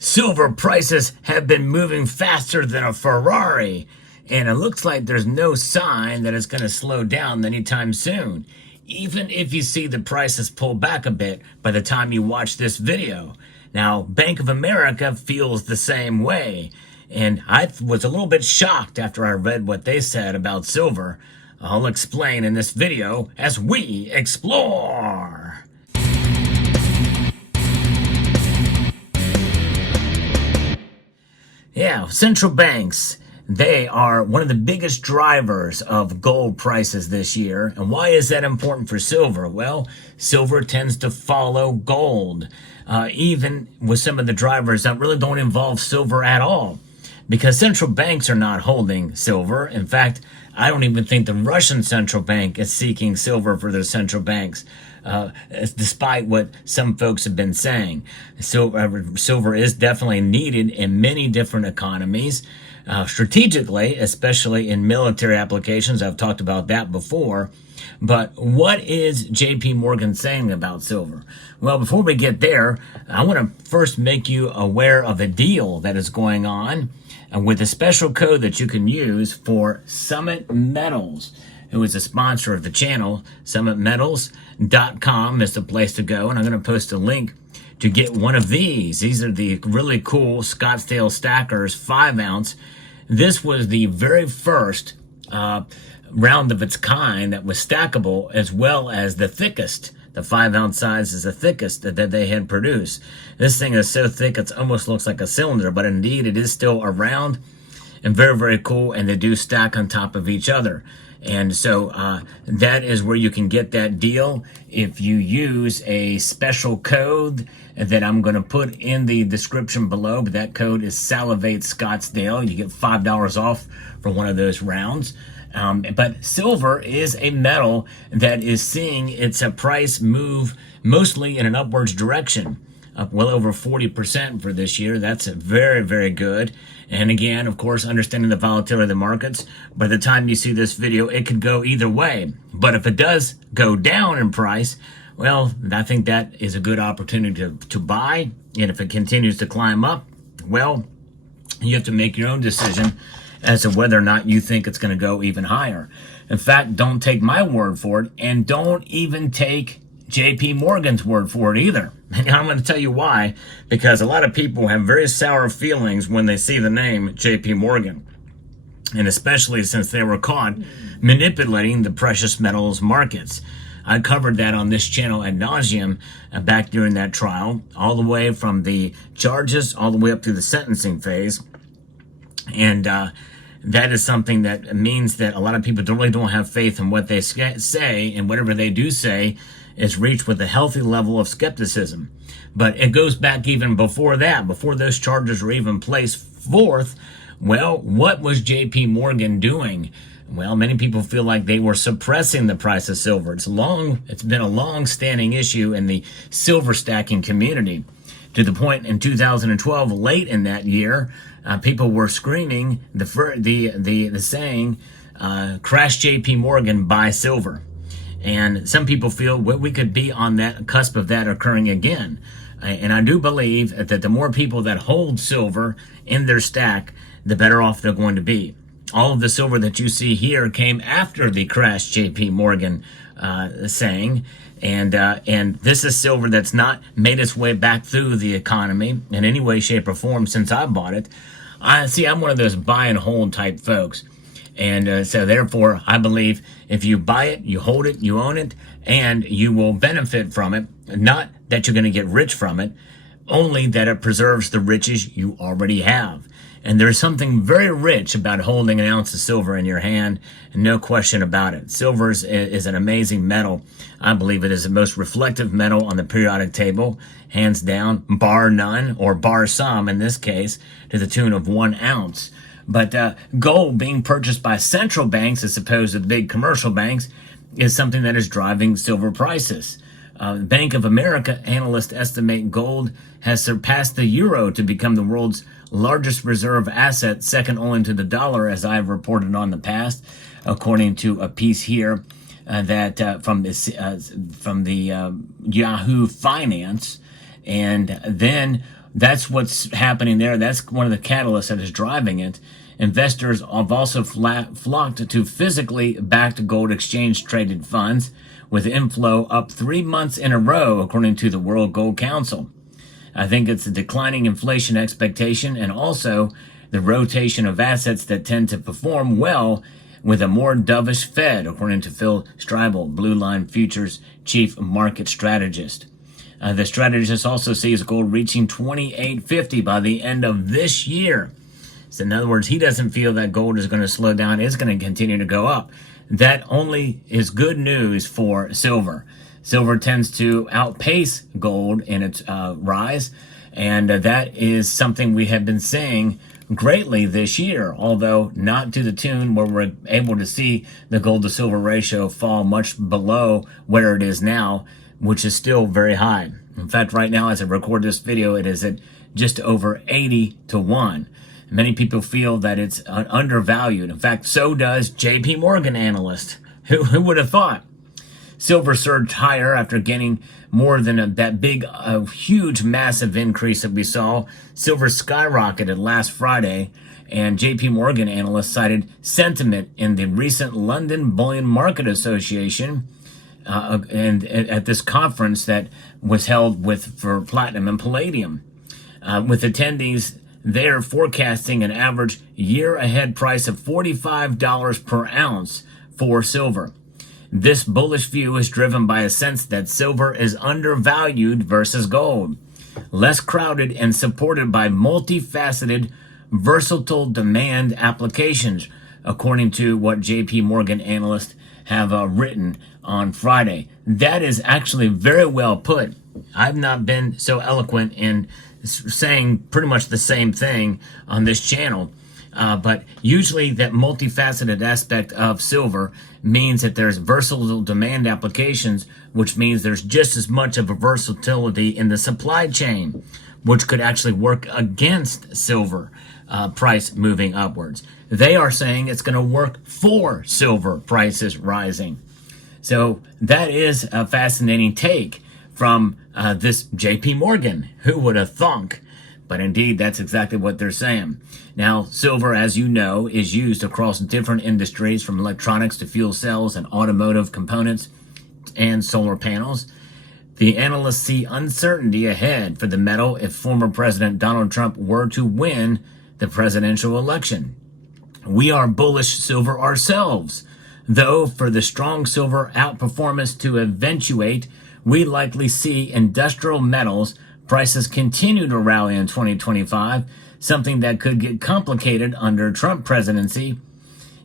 Silver prices have been moving faster than a Ferrari, and it looks like there's no sign that it's going to slow down anytime soon, even if you see the prices pull back a bit by the time you watch this video. Now, Bank of America feels the same way, and I was a little bit shocked after I read what they said about silver. I'll explain in this video as we explore. Yeah, central banks, they are one of the biggest drivers of gold prices this year. And why is that important for silver? Well, silver tends to follow gold, even with some of the drivers that really don't involve silver at all, because central banks are not holding silver. In fact, I don't even think the Russian central bank is seeking silver for their central banks, despite what some folks have been saying. Silver is definitely needed in many different economies, strategically, especially in military applications. I've talked about that before. But what is JP Morgan saying about silver? Well, before we get there, I want to first make you aware of a deal that is going on with a special code that you can use for Summit Metals, who is a sponsor of the channel. SummitMetals.com is the place to go, and I'm going to post a link to get one of these. These are the really cool Scottsdale Stackers 5-ounce. This was the very first round of its kind that was stackable, as well as the thickest. The 5-ounce size is the thickest that they had produced. This thing is so thick it almost looks like a cylinder, but indeed it is still a round and very, very cool, and they do stack on top of each other. And so that is where you can get that deal if you use a special code that I'm going to put in the description below. But that code is SalivateScottsdale. You get $5 off for one of those rounds. But silver is a metal that is seeing its price move mostly in an upwards direction, up well over 40% for this year. That's very, very good. And again, of course, understanding the volatility of the markets, by the time you see this video, it could go either way. But if it does go down in price, well, I think that is a good opportunity to buy. And if it continues to climb up, well, you have to make your own decision as to whether or not you think it's going to go even higher. In fact, don't take my word for it, and don't even take JP Morgan's word for it either. And I'm going to tell you why, because a lot of people have very sour feelings when they see the name JP Morgan, and especially since they were caught manipulating the precious metals markets. I covered that on this channel ad nauseum back during that trial, all the way from the charges all the way up to the sentencing phase. And that is something that means that a lot of people really don't have faith in what they say, and whatever they do say is reached with a healthy level of skepticism. But it goes back even before that, before those charges were even placed forth. Well, what was JP Morgan doing? Well, many people feel like they were suppressing the price of silver. It's been a long-standing issue in the silver stacking community, to the point in 2012, late in that year, people were screaming the saying, "Crash JP Morgan, buy silver." And some people feel we could be on that cusp of that occurring again. And I do believe that the more people that hold silver in their stack, the better off they're going to be. All of the silver that you see here came after the crash JP Morgan saying. And this is silver that's not made its way back through the economy in any way, shape, or form since I bought it. I'm one of those buy and hold type folks. And so therefore, I believe if you buy it, you hold it, you own it, and you will benefit from it. Not that you're going to get rich from it, only that it preserves the riches you already have. And there's something very rich about holding an ounce of silver in your hand, no question about it. Silver is an amazing metal. I believe it is the most reflective metal on the periodic table, hands down, bar none, or bar some in this case, to the tune of 1 ounce. But gold being purchased by central banks as opposed to big commercial banks is something that is driving silver prices. Bank of America analysts estimate gold has surpassed the euro to become the world's largest reserve asset, second only to the dollar, as I've reported on the past, according to a piece here that from the Yahoo Finance. And then that's what's happening there. That's one of the catalysts that is driving it. Investors have also flocked to physically backed gold exchange traded funds, with inflow up 3 months in a row, according to the World Gold Council. I think it's a declining inflation expectation and also the rotation of assets that tend to perform well with a more dovish Fed, according to Phil Stribel, Blue Line Futures chief market strategist. The strategist also sees gold reaching $28.50 by the end of this year. So in other words, he doesn't feel that gold is going to slow down. It's going to continue to go up. That only is good news for silver. Silver tends to outpace gold in its rise, and that is something we have been seeing greatly this year, although not to the tune where we're able to see the gold to silver ratio fall much below where it is now, which is still very high. In fact, right now, as I record this video, it is at just over 80-1. Many people feel that it's undervalued. In fact, so does JP Morgan analyst. Who would have thought? Silver surged higher after gaining more than that big, huge, massive increase that we saw. Silver skyrocketed last Friday, and JP Morgan analysts cited sentiment in the recent London Bullion Market Association and at this conference that was held for platinum and palladium. With attendees, they're forecasting an average year-ahead price of $45 per ounce for silver. This bullish view is driven by a sense that silver is undervalued versus gold, less crowded and supported by multifaceted, versatile demand applications, according to what JP Morgan analysts have written on Friday. That is actually very well put. I've not been so eloquent in saying pretty much the same thing on this channel. But usually that multifaceted aspect of silver means that there's versatile demand applications, which means there's just as much of a versatility in the supply chain, which could actually work against silver price moving upwards. They are saying it's going to work for silver prices rising. So that is a fascinating take from this JP Morgan. Who would have thunk? But indeed, that's exactly what they're saying. Now, silver, as you know, is used across different industries, from electronics to fuel cells and automotive components and solar panels. The analysts see uncertainty ahead for the metal if former President Donald Trump were to win the presidential election. We are bullish silver ourselves, though for the strong silver outperformance to eventuate, we likely see industrial metals prices continue to rally in 2025, something that could get complicated under Trump presidency,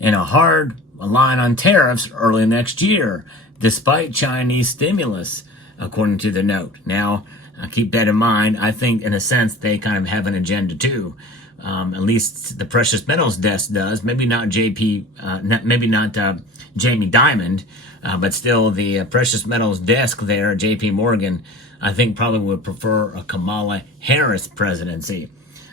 and a hard line on tariffs early next year, despite Chinese stimulus, according to the note. Now, keep that in mind. I think, in a sense, they kind of have an agenda too. At least the precious metals desk does. Maybe not Jamie Dimon, but still the precious metals desk there at JP Morgan, I think probably would prefer a Kamala Harris presidency.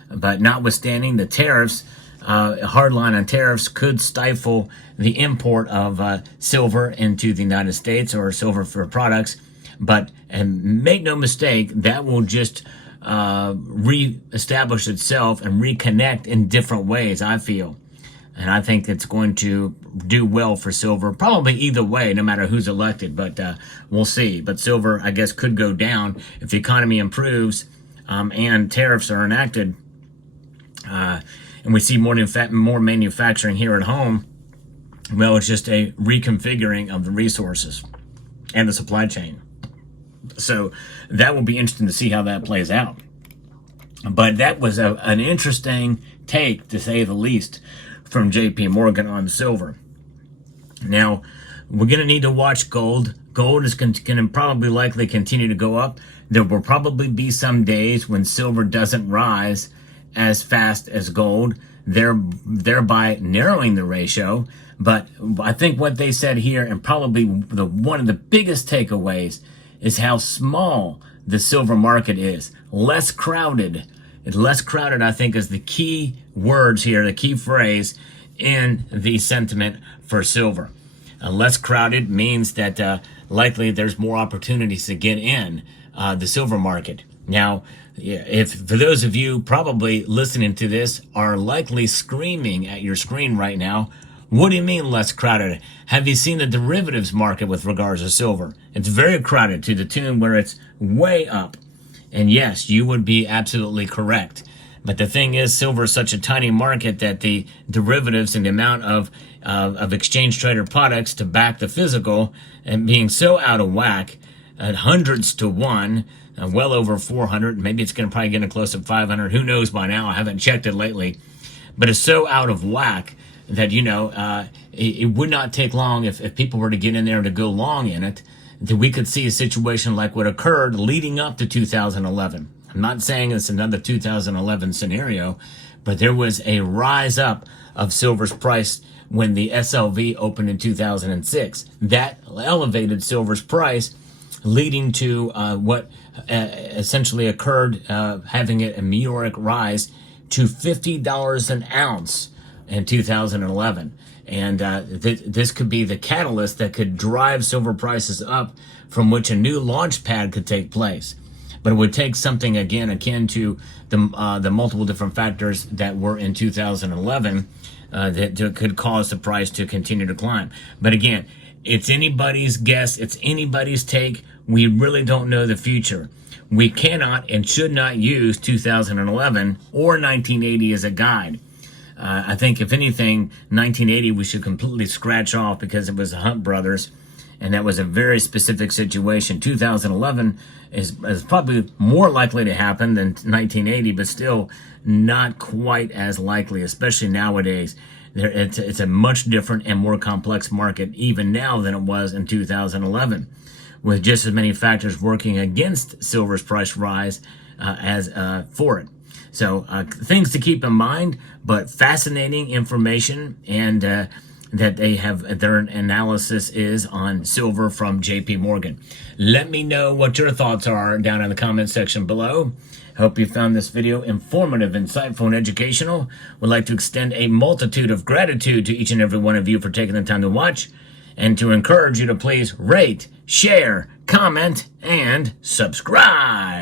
But notwithstanding the tariffs, a hard line on tariffs could stifle the import of silver into the United States, or silver for products. But, and make no mistake, that will just re-establish itself and reconnect in different ways, I feel. And I think it's going to do well for silver, probably either way, no matter who's elected, but we'll see. But silver, I guess, could go down if the economy improves and tariffs are enacted, and we see more manufacturing here at home. Well, it's just a reconfiguring of the resources and the supply chain. So that will be interesting to see how that plays out. But that was an interesting take, to say the least, from JP Morgan on silver. Now, we're going to need to watch gold. Gold is going to probably likely continue to go up. There will probably be some days when silver doesn't rise as fast as gold, thereby narrowing the ratio. But I think what they said here, and probably one of the biggest takeaways, is how small the silver market is. Less crowded. Less crowded, I think, is the key words here, the key phrase in the sentiment for silver. Less crowded means that likely there's more opportunities to get in the silver market. Now, Yeah, if for those of you probably listening to this are likely screaming at your screen right now, what do you mean less crowded? Have you seen the derivatives market with regards to silver? It's very crowded to the tune where it's way up. And yes, you would be absolutely correct. But the thing is, silver is such a tiny market that the derivatives and the amount of exchange traded products to back the physical and being so out of whack at hundreds to one, well over 400. Maybe it's going to probably get close to 500. Who knows by now? I haven't checked it lately. But it's so out of whack that, it would not take long if people were to get in there to go long in it, that we could see a situation like what occurred leading up to 2011. I'm not saying it's another 2011 scenario, but there was a rise up of silver's price when the SLV opened in 2006. That elevated silver's price, leading to what essentially occurred, having a meteoric rise to $50 an ounce in 2011. And this could be the catalyst that could drive silver prices up, from which a new launch pad could take place. But it would take something, again, akin to the multiple different factors that were in 2011 that could cause the price to continue to climb. But again, it's anybody's guess. It's anybody's take. We really don't know the future. We cannot and should not use 2011 or 1980 as a guide. I think, if anything, 1980 we should completely scratch off because it was the Hunt brothers, and that was a very specific situation. 2011 is probably more likely to happen than 1980, but still not quite as likely, especially nowadays. It's a much different and more complex market even now than it was in 2011, with just as many factors working against silver's price rise as for it. So things to keep in mind, but fascinating information, and that they have their analysis is on silver from JP Morgan. Let me know what your thoughts are down in the comment section below. Hope you found this video informative, insightful, and educational. Would like to extend a multitude of gratitude to each and every one of you for taking the time to watch, and to encourage you to please rate, share, comment, and subscribe.